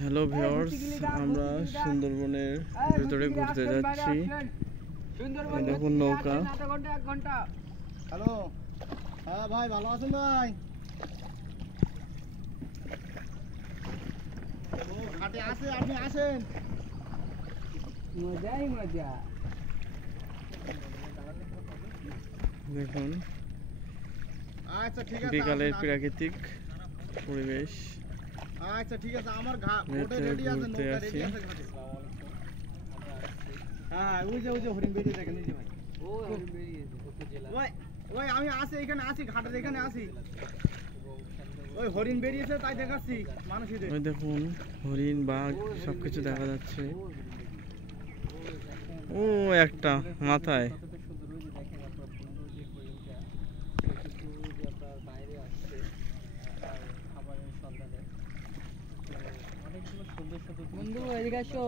Hello viewers, আমরা সুন্দরবনের ভিতরে ঘুরতে যাচ্ছি। দেখুন নৌকা। হ্যালো, হ্যাঁ ভাই, ভালো আছেন ভাই? ঘাটে আছে, আপনি আসেন। মজাই মজা। দেখুন আচ্ছা ঠিক আছে, বিকালের প্রাকৃতিক পরিবেশ। আচ্ছা ঠিক আছে, আমার ঘাটে রেডি আছে, নৌকা রেডি আছে ঘাটে। হ্যাঁ, ওই যে হরিণ বেরিয়ে দেখেন, এই যে ভাই। ও হরিণ বেরিয়েছে উপজেলা। ওই আমি আসি, এখানে আসি, ঘাটের এখানে আসি। ওই হরিণ বেরিয়েছে তাই দেখাচ্ছি মানুষদের। ওই দেখুন হরিণ, বাঘ সবকিছু দেখা যাচ্ছে। ও একটা মাথায়। বন্ধু এদিকে আসো।